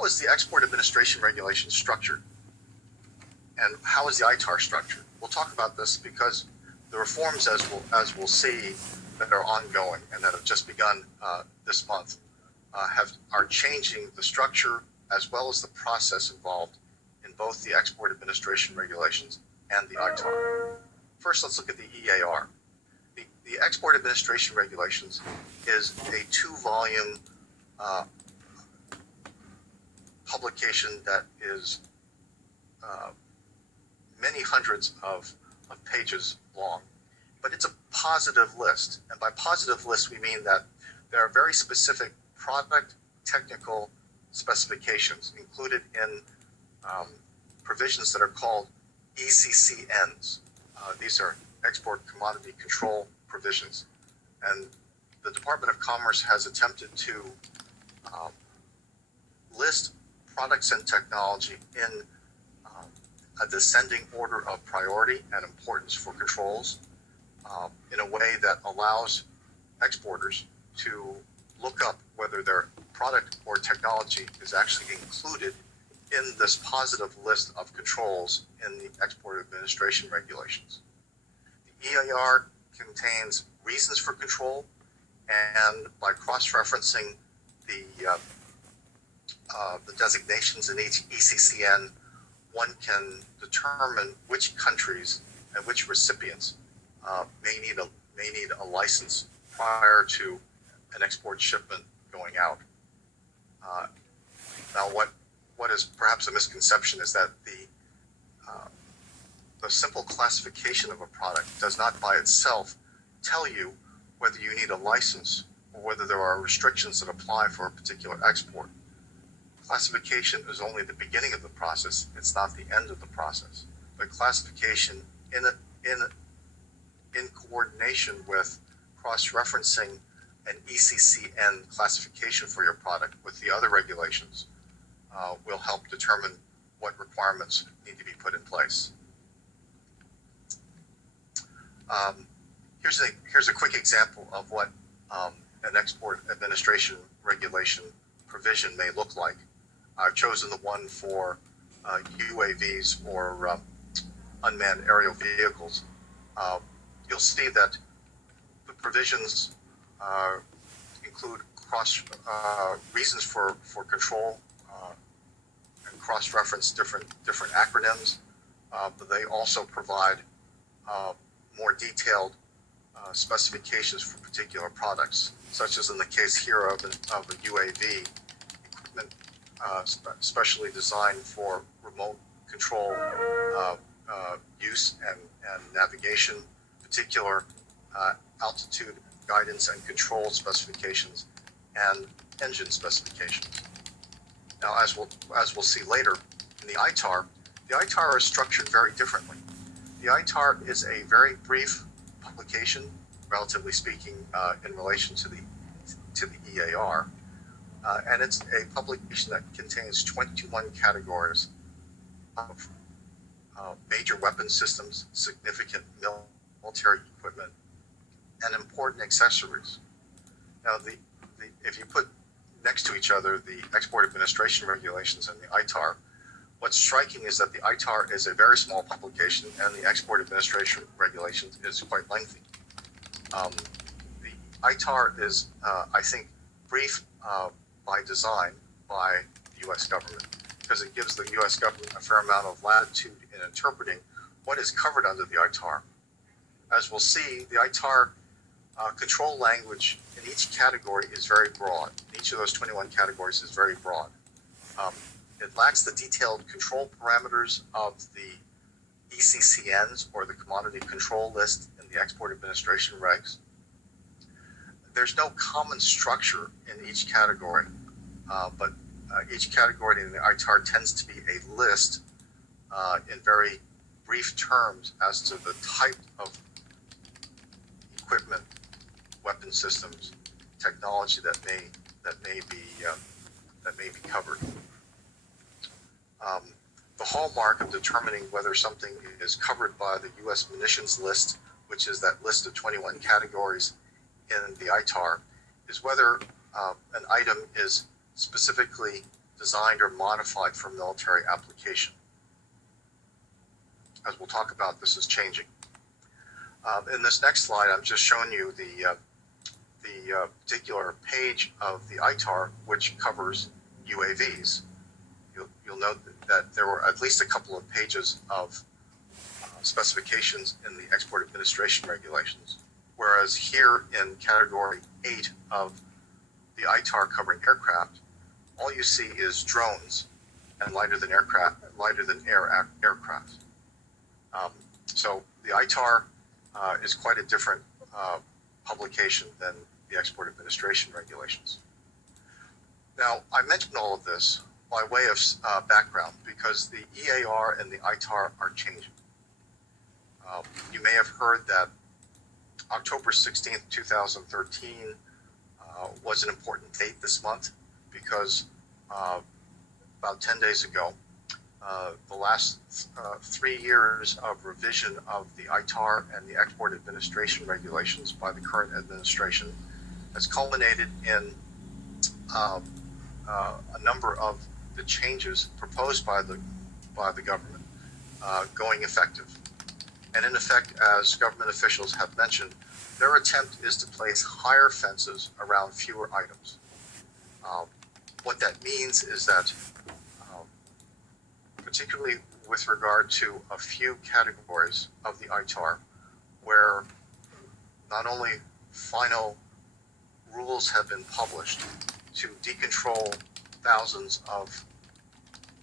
how is the Export Administration Regulation structured? And how is the ITAR structured? We'll talk about this because the reforms, as we'll see, that are ongoing and that have just begun this month are changing the structure as well as the process involved in both the Export Administration Regulations and the ITAR. First, let's look at the EAR. The Export Administration Regulations is a 2-volume publication that is many hundreds of pages long, but it's a positive list. And by positive list, we mean that there are very specific product technical specifications included in provisions that are called ECCNs. These are Export Commodity Control provisions. And the Department of Commerce has attempted to list products and technology in a descending order of priority and importance for controls in a way that allows exporters to look up whether their product or technology is actually included in this positive list of controls in the Export Administration Regulations. The EAR contains reasons for control, and by cross-referencing the designations in each ECCN, one can determine which countries and which recipients may need a license prior to an export shipment going out. Now, what is perhaps a misconception is that the simple classification of a product does not by itself tell you whether you need a license or whether there are restrictions that apply for a particular export. Classification is only the beginning of the process. It's not the end of the process. But classification in coordination with cross-referencing an ECCN classification for your product with the other regulations will help determine what requirements need to be put in place. Here's a quick example of what an Export Administration Regulation provision may look like. I've chosen the one for UAVs or unmanned aerial vehicles. You'll see that the provisions include reasons for control and cross-reference different acronyms, but they also provide more detailed specifications for particular products, such as in the case here of a UAV, equipment specially designed for remote control use and navigation, particular altitude guidance and control specifications, and engine specifications. Now, as we'll see later in the ITAR is structured very differently. The ITAR is a very brief publication, relatively speaking, in relation to the EAR, and it's a publication that contains 21 categories of major weapon systems, significant military equipment, and important accessories. Now, if you put next to each other the Export Administration Regulations and the ITAR, what's striking is that the ITAR is a very small publication and the Export Administration Regulations is quite lengthy. The ITAR is, I think, brief by design by the U.S. government, because it gives the U.S. government a fair amount of latitude in interpreting what is covered under the ITAR. As we'll see, the ITAR control language in each category is very broad. Each of those 21 categories is very broad. It lacks the detailed control parameters of the ECCNs, or the Commodity Control List, in the Export Administration Regs. There's no common structure in each category, but each category in the ITAR tends to be a list in very brief terms as to the type of equipment, weapon systems, technology that may be covered. The hallmark of determining whether something is covered by the U.S. munitions list, which is that list of 21 categories in the ITAR, is whether an item is specifically designed or modified for military application. As we'll talk about, this is changing. In this next slide, I'm just showing you the particular page of the ITAR which covers UAVs. You'll note that there were at least a couple of pages of specifications in the Export Administration Regulations, whereas here in Category 8 of the ITAR covering aircraft, all you see is drones and lighter than air aircraft. So the ITAR is quite a different publication than the Export Administration Regulations. Now, I mentioned all of this by way of background because the EAR and the ITAR are changing. You may have heard that October 16th, 2013 was an important date this month because about 10 days ago, the last 3 years of revision of the ITAR and the Export Administration Regulations by the current administration has culminated in a number of the changes proposed by the government going effective. And in effect, as government officials have mentioned, their attempt is to place higher fences around fewer items. What that means is that, particularly with regard to a few categories of the ITAR, where not only final rules have been published to decontrol thousands of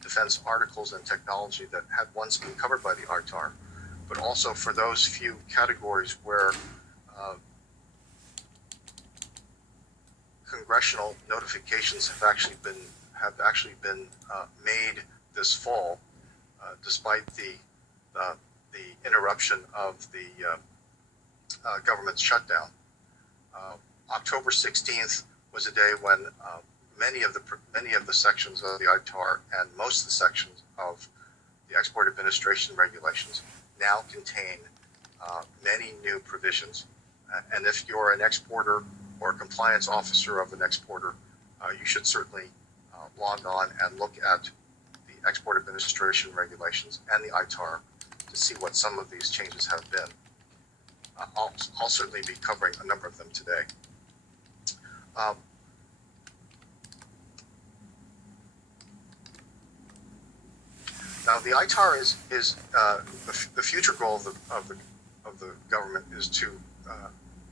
defense articles and technology that had once been covered by the ITAR, but also for those few categories where congressional notifications have actually been made this fall, despite the interruption of the government shutdown. October 16th was a day when many of the sections of the ITAR and most of the sections of the Export Administration Regulations now contain many new provisions. And if you're an exporter or a compliance officer of an exporter, you should certainly log on and look at the Export Administration Regulations and the ITAR to see what some of these changes have been. I'll certainly be covering a number of them today. Now, the ITAR is the future goal of the government is to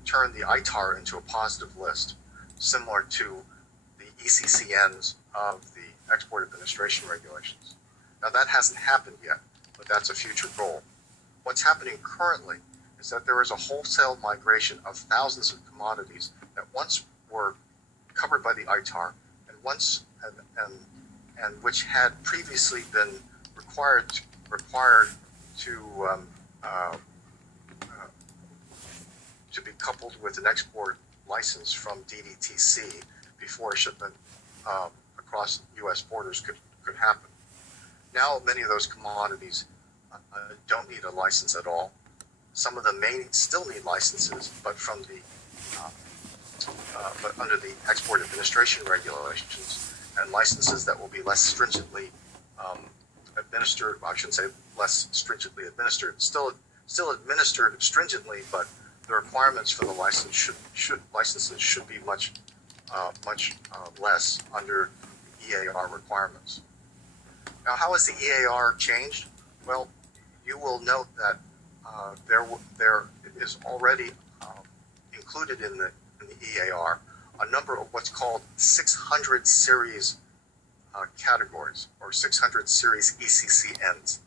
turn the ITAR into a positive list, similar to the ECCNs of the Export Administration Regulations. Now, that hasn't happened yet, but that's a future goal. What's happening currently is that there is a wholesale migration of thousands of commodities that once were covered by the ITAR and which had previously been required to be coupled with an export license from DDTC before a shipment across U.S. borders could happen. Now, many of those commodities don't need a license at all. Some of them may still need licenses, but from the but under the Export Administration Regulations and licenses that will be less stringently administered. I shouldn't say less stringently administered. Still administered stringently, but the requirements for the licenses should be much less under EAR requirements. Now, how has the EAR changed? Well, you will note that there is already included in the EAR a number of what's called 600 series categories, or 600 series ECCNs.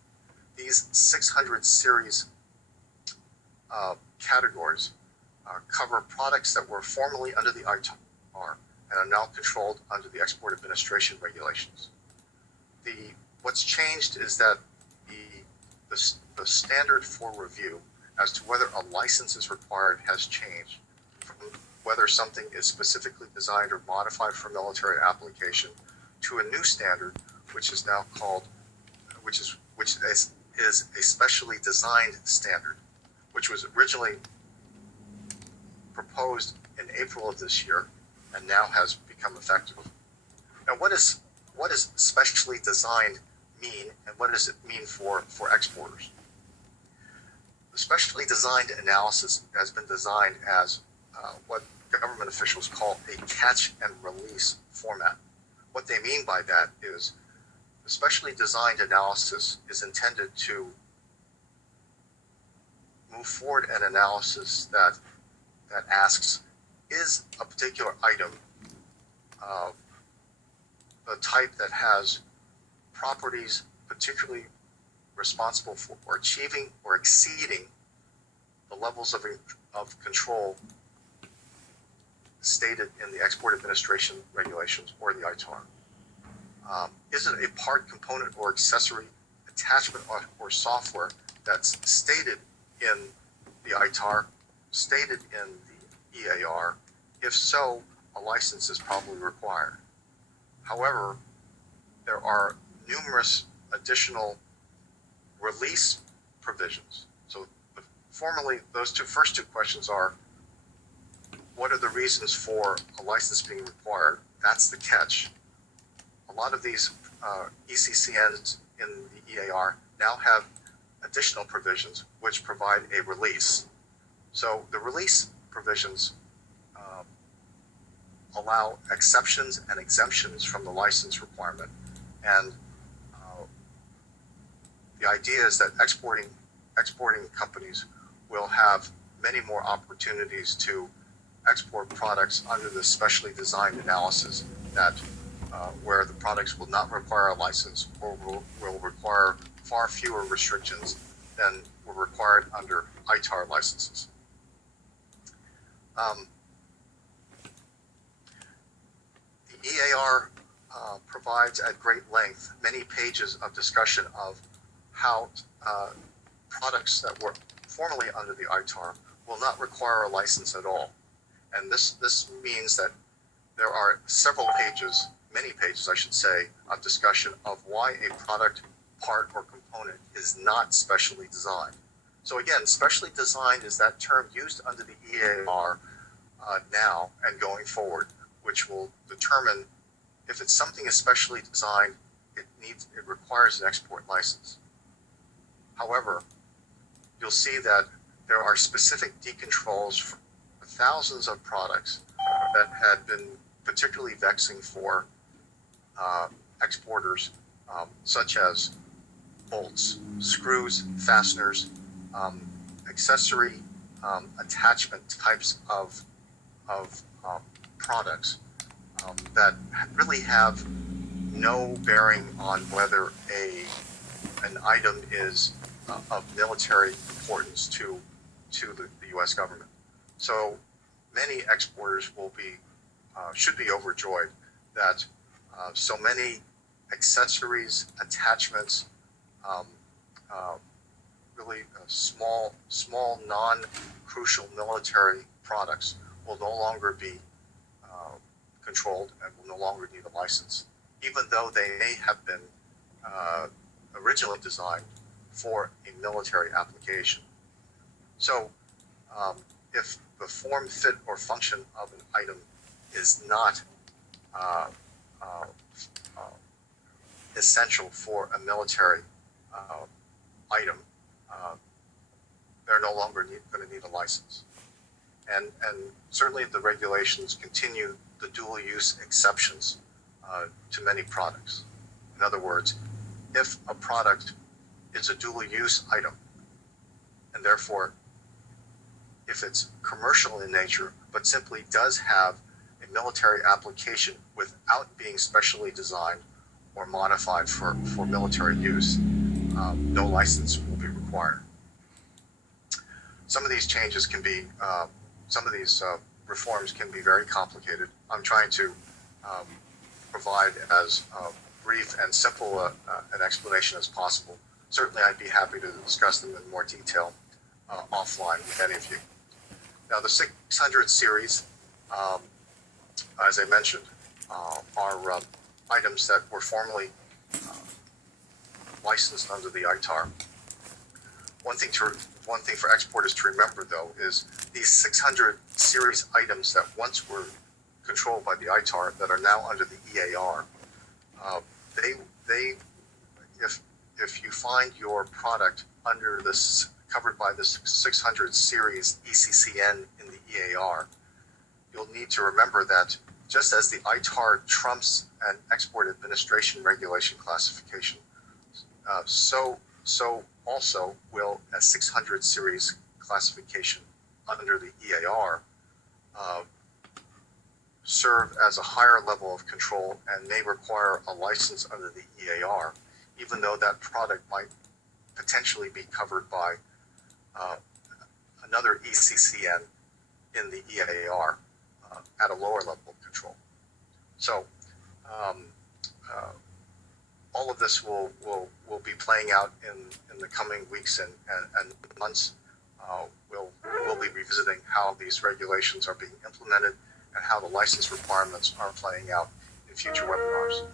These 600 series categories cover products that were formerly under the ITAR and are now controlled under the Export Administration Regulations. What's changed is that the standard for review as to whether a license is required has changed from whether something is specifically designed or modified for military application to a new standard, which is now called, which is a specially designed standard, which was originally proposed in April of this year and now has become effective. Now, what what does specially designed mean, and what does it mean for exporters? The specially designed analysis has been designed as what government officials call a catch and release format. What they mean by that is the specially designed analysis is intended to move forward an analysis that asks, is a particular item the type that has properties particularly responsible for achieving or exceeding the levels of control stated in the Export Administration Regulations or the ITAR? Is it a part, component, or accessory, attachment, or software that's stated in the ITAR, stated in the EAR? If so, a license is probably required. However, there are numerous additional release provisions. So formally, those first two questions are, what are the reasons for a license being required? That's the catch. A lot of these ECCNs in the EAR now have additional provisions which provide a release. So the release provisions allow exceptions and exemptions from the license requirement. And the idea is that exporting companies will have many more opportunities to export products under the specially designed analysis that where the products will not require a license or will require far fewer restrictions than were required under ITAR licenses. The EAR provides at great length many pages of discussion of how products that were formerly under the ITAR will not require a license at all. And this means that there are several pages, many pages I should say, of discussion of why a product, part, or component is not specially designed. So again, specially designed is that term used under the EAR now and going forward, which will determine if it's something especially designed, it requires an export license. However, you'll see that there are specific decontrols for thousands of products that had been particularly vexing for exporters, such as bolts, screws, fasteners, accessory attachment types of products that really have no bearing on whether an item is of military importance to the U.S. government. So many exporters should be overjoyed that so many accessories, attachments, really small non-crucial military products will no longer be controlled and will no longer need a license, even though they may have been originally designed for a military application. So if the form, fit, or function of an item is not essential for a military item, they're no longer going to need a license. And certainly the regulations continue the dual use exceptions to many products. In other words, if a product is a dual use item, and therefore if it's commercial in nature, but simply does have a military application without being specially designed or modified for military use, no license will be required. Some of these changes can be, some of these reforms can be very complicated. I'm trying to provide as brief and simple an explanation as possible. Certainly I'd be happy to discuss them in more detail offline with any of you. Now the 600 series, as I mentioned, are items that were formerly licensed under the ITAR. One thing for exporters to remember, though, is these 600 series items that once were controlled by the ITAR that are now under the EAR uh, they if you find your product under this covered by this 600 series ECCN in the EAR, you'll need to remember that just as the ITAR trumps an export administration regulation classification, so also will a 600 series classification under the EAR serve as a higher level of control and may require a license under the EAR, even though that product might potentially be covered by another ECCN in the EAR at a lower level of control. So all of this will be playing out in the coming weeks and months. We'll be revisiting how these regulations are being implemented and how the license requirements are playing out in future webinars.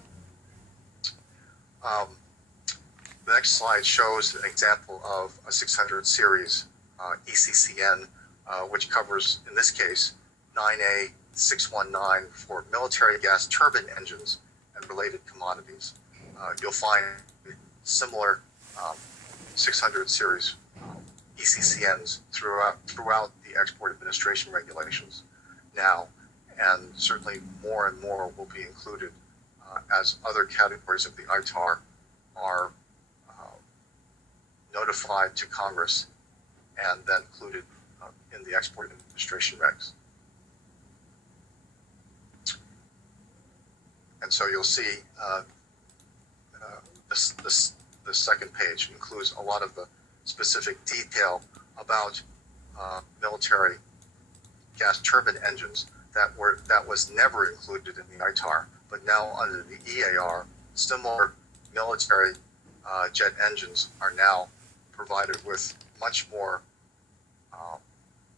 The next slide shows an example of a 600 series ECCN, which covers, in this case, 9A619 for military gas turbine engines and related commodities. You'll find similar 600 series ECCNs throughout the export administration regulations now, and certainly more and more will be included as other categories of the ITAR are notified to Congress and then included in the export administration regs. And so you'll see the second page includes a lot of the specific detail about military gas turbine engines that was never included in the ITAR, but now under the EAR, similar military jet engines are now provided with much more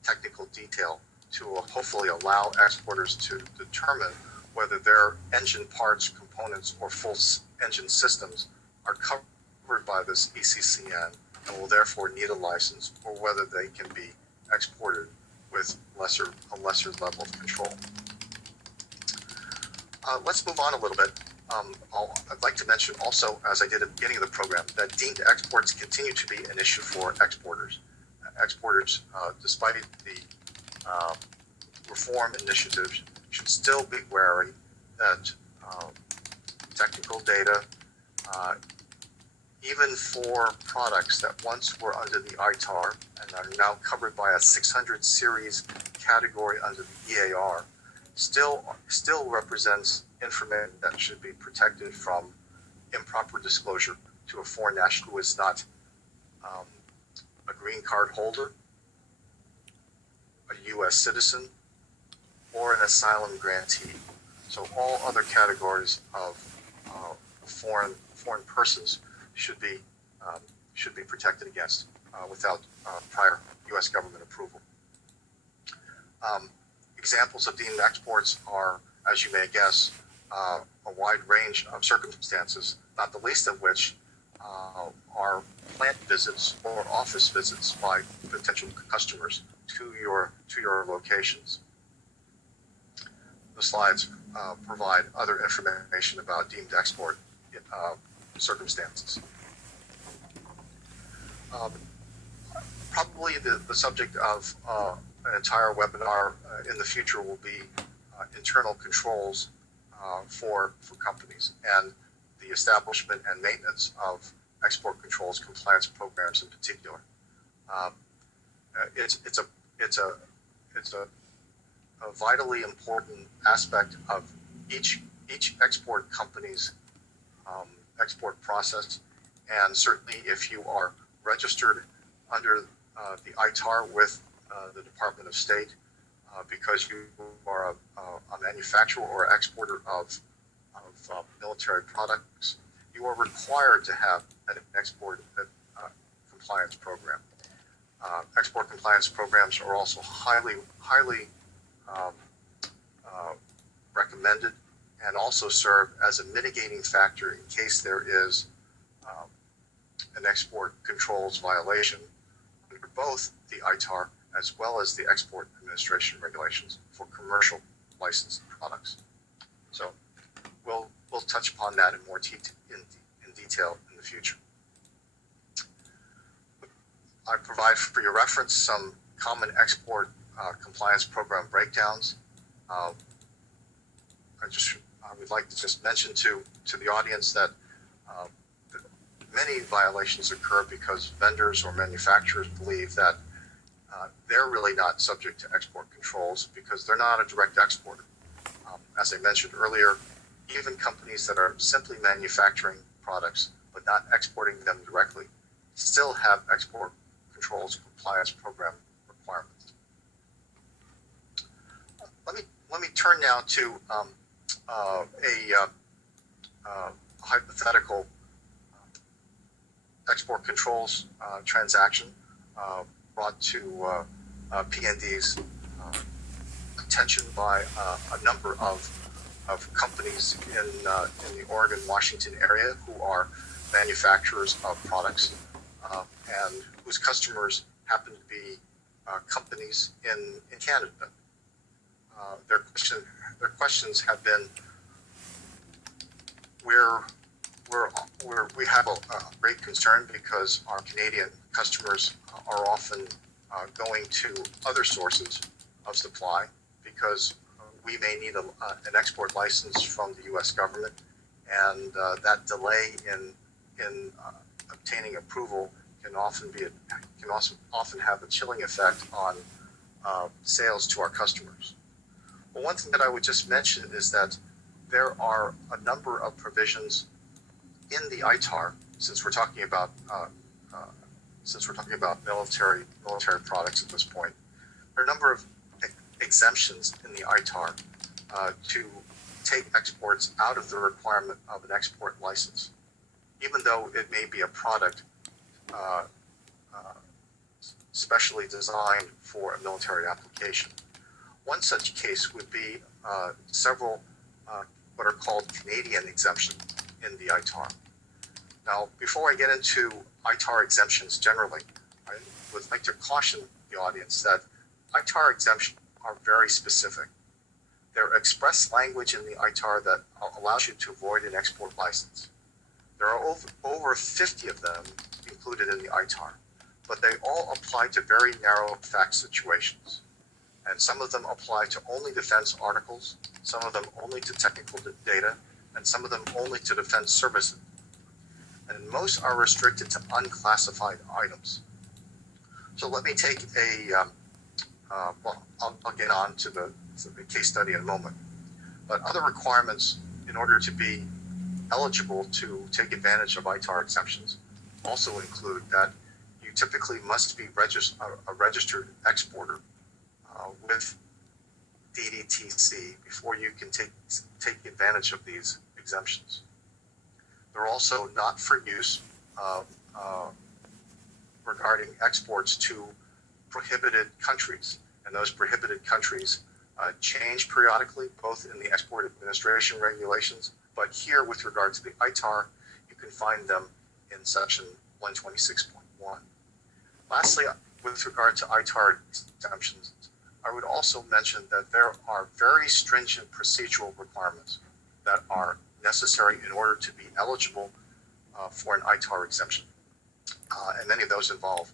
technical detail to hopefully allow exporters to determine whether their engine parts, components, or full engine systems are covered by this ECCN and will therefore need a license, or whether they can be exported with a lesser level of control. Let's move on a little bit. I'd like to mention also, as I did at the beginning of the program, that deemed exports continue to be an issue for exporters. Exporters, despite the reform initiatives, should still be wary that technical data, even for products that once were under the ITAR and are now covered by a 600 series category under the EAR, still represents information that should be protected from improper disclosure to a foreign national who is not a green card holder, a U.S. citizen, or an asylum grantee. So all other categories of foreign persons should be protected against without prior U.S. government approval. Examples of deemed exports are, as you may guess, a wide range of circumstances, not the least of which are plant visits or office visits by potential customers to your locations. The slides provide other information about deemed export circumstances. Probably the subject of an entire webinar in the future will be internal controls for companies and the establishment and maintenance of export controls compliance programs in particular. It's a vitally important aspect of each export company's export process, and certainly if you are registered under the ITAR with the Department of State because you are a manufacturer or exporter of military products, you are required to have an export compliance program. Export compliance programs are also highly recommended and also serve as a mitigating factor in case there is an export controls violation under both the ITAR as well as the export administration regulations for commercial licensed products. So we'll we'll touch upon that in more in detail in the future. I provide for your reference some common export compliance program breakdowns. I would like to just mention to the audience that many violations occur because vendors or manufacturers believe that they're really not subject to export controls because they're not a direct exporter. As I mentioned earlier, even companies that are simply manufacturing products but not exporting them directly still have export controls compliance program requirements. Let me turn now to a hypothetical export controls transaction brought to PND's attention by a number of companies in the Oregon, Washington area who are manufacturers of products and whose customers happen to be companies in Canada. Their questions have been, we have a great concern because our Canadian customers are often going to other sources of supply because we may need an export license from the U.S. government, and that delay in obtaining approval can often have a chilling effect on sales to our customers. Well, one thing that I would just mention is that there are a number of provisions in the ITAR, since we're talking about military products at this point. There are a number of exemptions in the ITAR to take exports out of the requirement of an export license, even though it may be a product specially designed for a military application. One such case would be several what are called Canadian exemptions in the ITAR. Now, before I get into ITAR exemptions generally, I would like to caution the audience that ITAR exemptions are very specific. There are express language in the ITAR that allows you to avoid an export license. There are over 50 of them included in the ITAR, but they all apply to very narrow fact situations. And some of them apply to only defense articles, some of them only to technical data, and some of them only to defense services. And most are restricted to unclassified items. So let me take I'll get on to the case study in a moment. But other requirements in order to be eligible to take advantage of ITAR exemptions also include that you typically must be a registered exporter with DDTC before you can take advantage of these exemptions. They're also not for use regarding exports to prohibited countries, and those prohibited countries change periodically, both in the Export Administration Regulations, but here with regard to the ITAR, you can find them in section 126.1. Lastly, with regard to ITAR exemptions, I would also mention that there are very stringent procedural requirements that are necessary in order to be eligible for an ITAR exemption. And many of those involve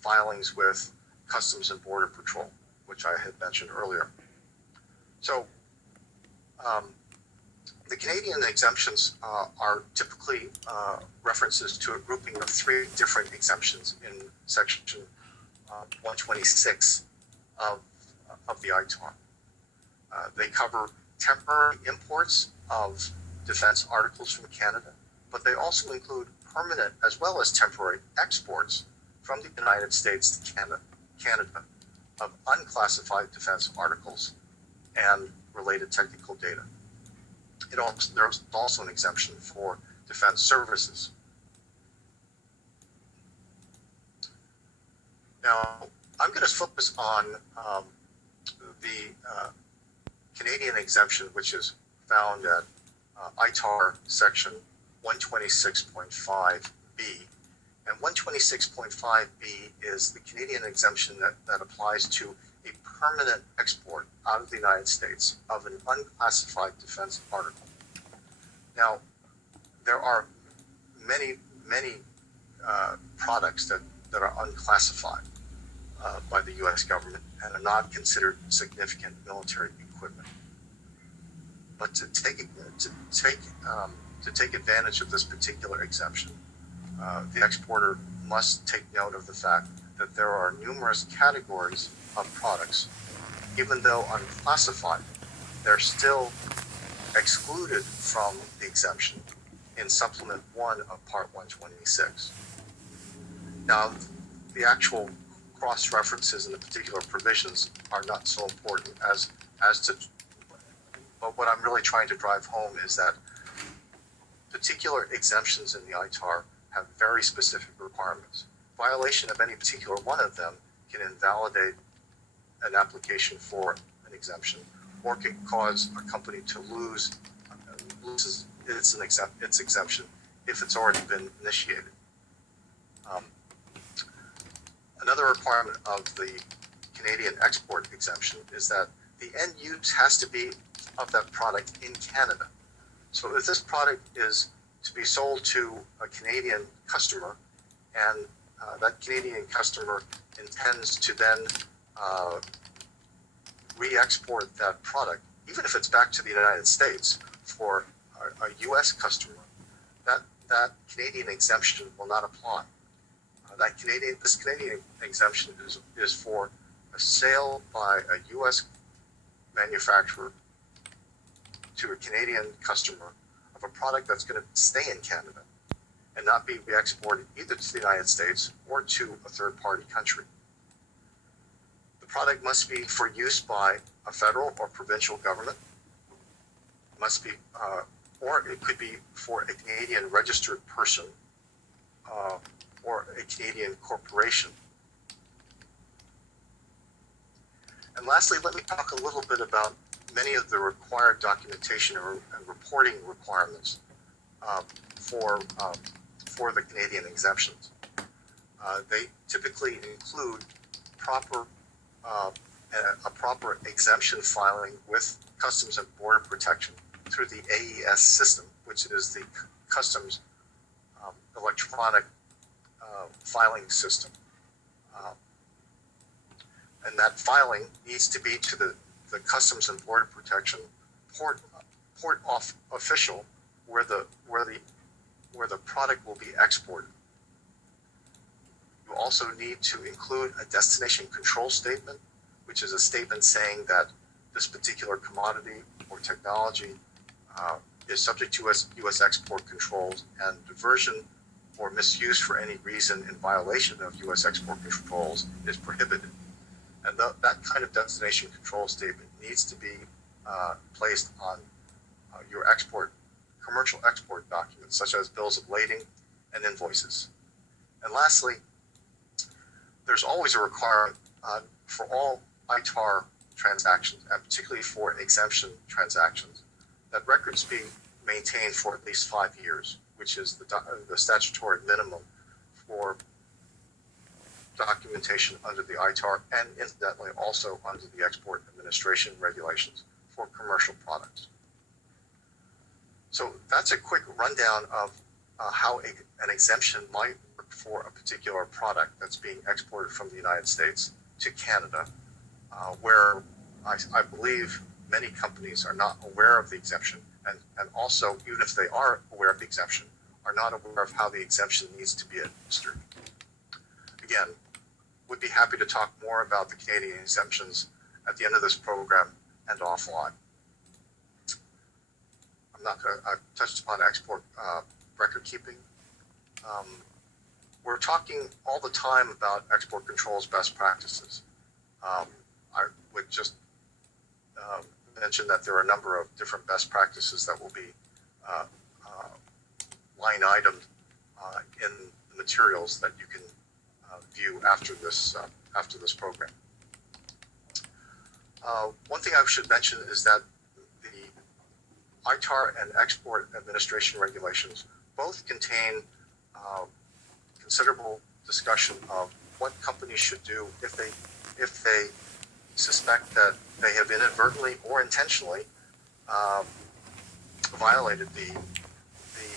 filings with Customs and Border Patrol, which I had mentioned earlier. So the Canadian exemptions are typically references to a grouping of 3 different exemptions in section 126 of the ITAR. They cover temporary imports of defense articles from Canada, but they also include permanent as well as temporary exports from the United States to Canada of unclassified defense articles and related technical data. There's also an exemption for defense services. Now, I'm going to focus on the Canadian exemption, which is found at ITAR section 126.5B. And 126.5B is the Canadian exemption that applies to a permanent export out of the United States of an unclassified defense article. Now, there are many products that are unclassified by the U.S. government and are not considered significant military equipment. But to take advantage of this particular exemption, the exporter must take note of the fact that there are numerous categories of products, even though unclassified, they're still excluded from the exemption in Supplement 1 of Part 126. Now, the actual cross-references in the particular provisions are not so important as to, but what I'm really trying to drive home is that particular exemptions in the ITAR have very specific requirements. Violation of any particular one of them can invalidate an application for an exemption, or can cause a company to lose its exemption if it's already been initiated. Another requirement of the Canadian export exemption is that the end use has to be of that product in Canada. So if this product is to be sold to a Canadian customer, and that Canadian customer intends to then re-export that product, even if it's back to the United States for a U.S. customer, that Canadian exemption will not apply. This Canadian exemption is for a sale by a U.S. manufacturer to a Canadian customer of a product that's going to stay in Canada and not be re-exported either to the United States or to a third-party country. The product must be for use by a federal or provincial government. Must be, or it could be for a Canadian registered person or a Canadian corporation. And lastly, let me talk a little bit about many of the required documentation and reporting requirements for the Canadian exemptions. They typically include a proper exemption filing with Customs and Border Protection through the AES system, which is the Customs electronic filing system. And that filing needs to be to the Customs and Border Protection port official where the product will be exported. You also need to include a destination control statement, which is a statement saying that this particular commodity or technology is subject to U.S. export controls, and diversion or misuse for any reason in violation of U.S. export controls is prohibited. And that kind of destination control statement needs to be placed on your commercial export documents, such as bills of lading and invoices. And lastly, there's always a requirement for all ITAR transactions, and particularly for exemption transactions, that records be maintained for at least 5 years, which is the statutory minimum for documentation under the ITAR, and incidentally also under the Export Administration regulations for commercial products. So that's a quick rundown of how an exemption might work for a particular product that's being exported from the United States to Canada, where I believe many companies are not aware of the exemption, and also, even if they are aware of the exemption, are not aware of how the exemption needs to be administered. Again, would be happy to talk more about the Canadian exemptions at the end of this program and offline. I've touched upon export record keeping. We're talking all the time about export controls best practices. I would just mention that there are a number of different best practices that will be line itemed in the materials that you can view after this program. One thing I should mention is that the ITAR and Export Administration regulations both contain considerable discussion of what companies should do if they suspect that they have inadvertently or intentionally violated the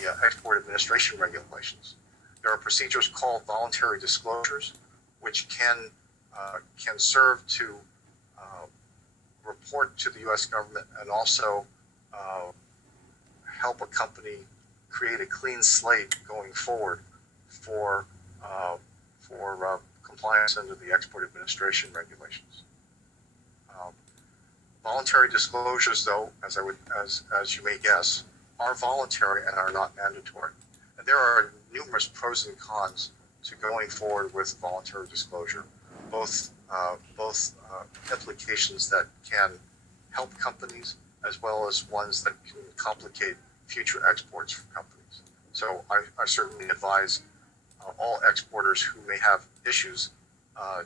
the export administration regulations. There are procedures called voluntary disclosures, which can serve to report to the U.S. government and also help a company create a clean slate going forward for compliance under the export administration regulations. Voluntary disclosures, though, as you may guess, are voluntary and are not mandatory. And there are numerous pros and cons to going forward with voluntary disclosure, both implications that can help companies as well as ones that can complicate future exports for companies. So I certainly advise all exporters who may have issues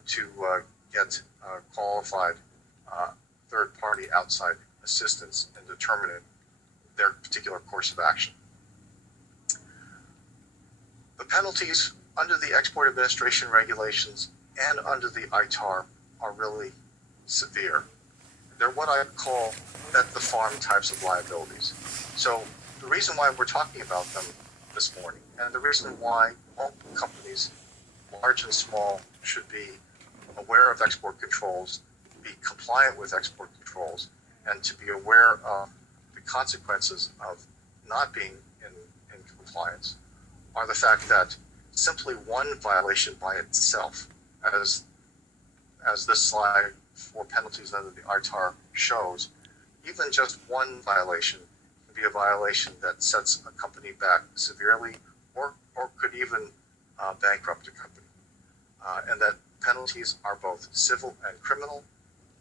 to get qualified third-party outside assistance in determining their particular course of action. The penalties under the export administration regulations and under the ITAR are really severe. They're what I call bet the farm types of liabilities. So the reason why we're talking about them this morning, and the reason why all companies, large and small, should be aware of export controls, be compliant with export controls, and to be aware of the consequences of not being in compliance, are the fact that simply one violation by itself, as this slide for penalties under the ITAR shows, even just one violation can be a violation that sets a company back severely or could even bankrupt a company. And that penalties are both civil and criminal,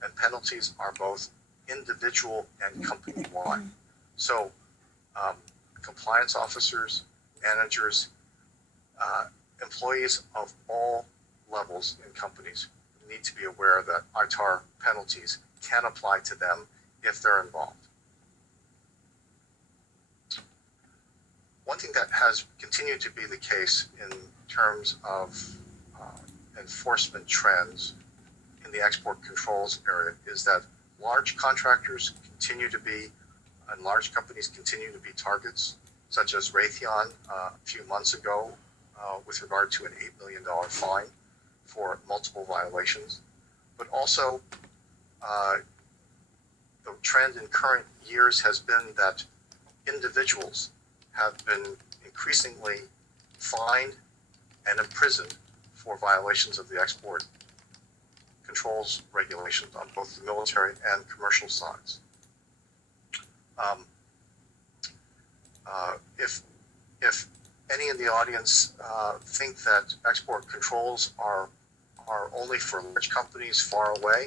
and penalties are both individual and company-wide. So compliance officers, managers, employees of all levels in companies need to be aware that ITAR penalties can apply to them if they're involved. One thing that has continued to be the case in terms of enforcement trends in the export controls area is that large contractors continue to be, and large companies continue to be targets, such as Raytheon a few months ago with regard to an $8 million fine for multiple violations. But also, the trend in current years has been that individuals have been increasingly fined and imprisoned for violations of the export controls regulations on both the military and commercial sides. If any in the audience think that export controls are only for large companies far away,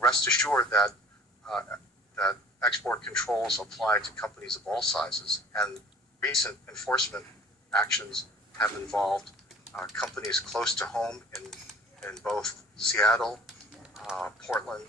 rest assured that that export controls apply to companies of all sizes, and recent enforcement actions have involved companies close to home in both Seattle, Portland,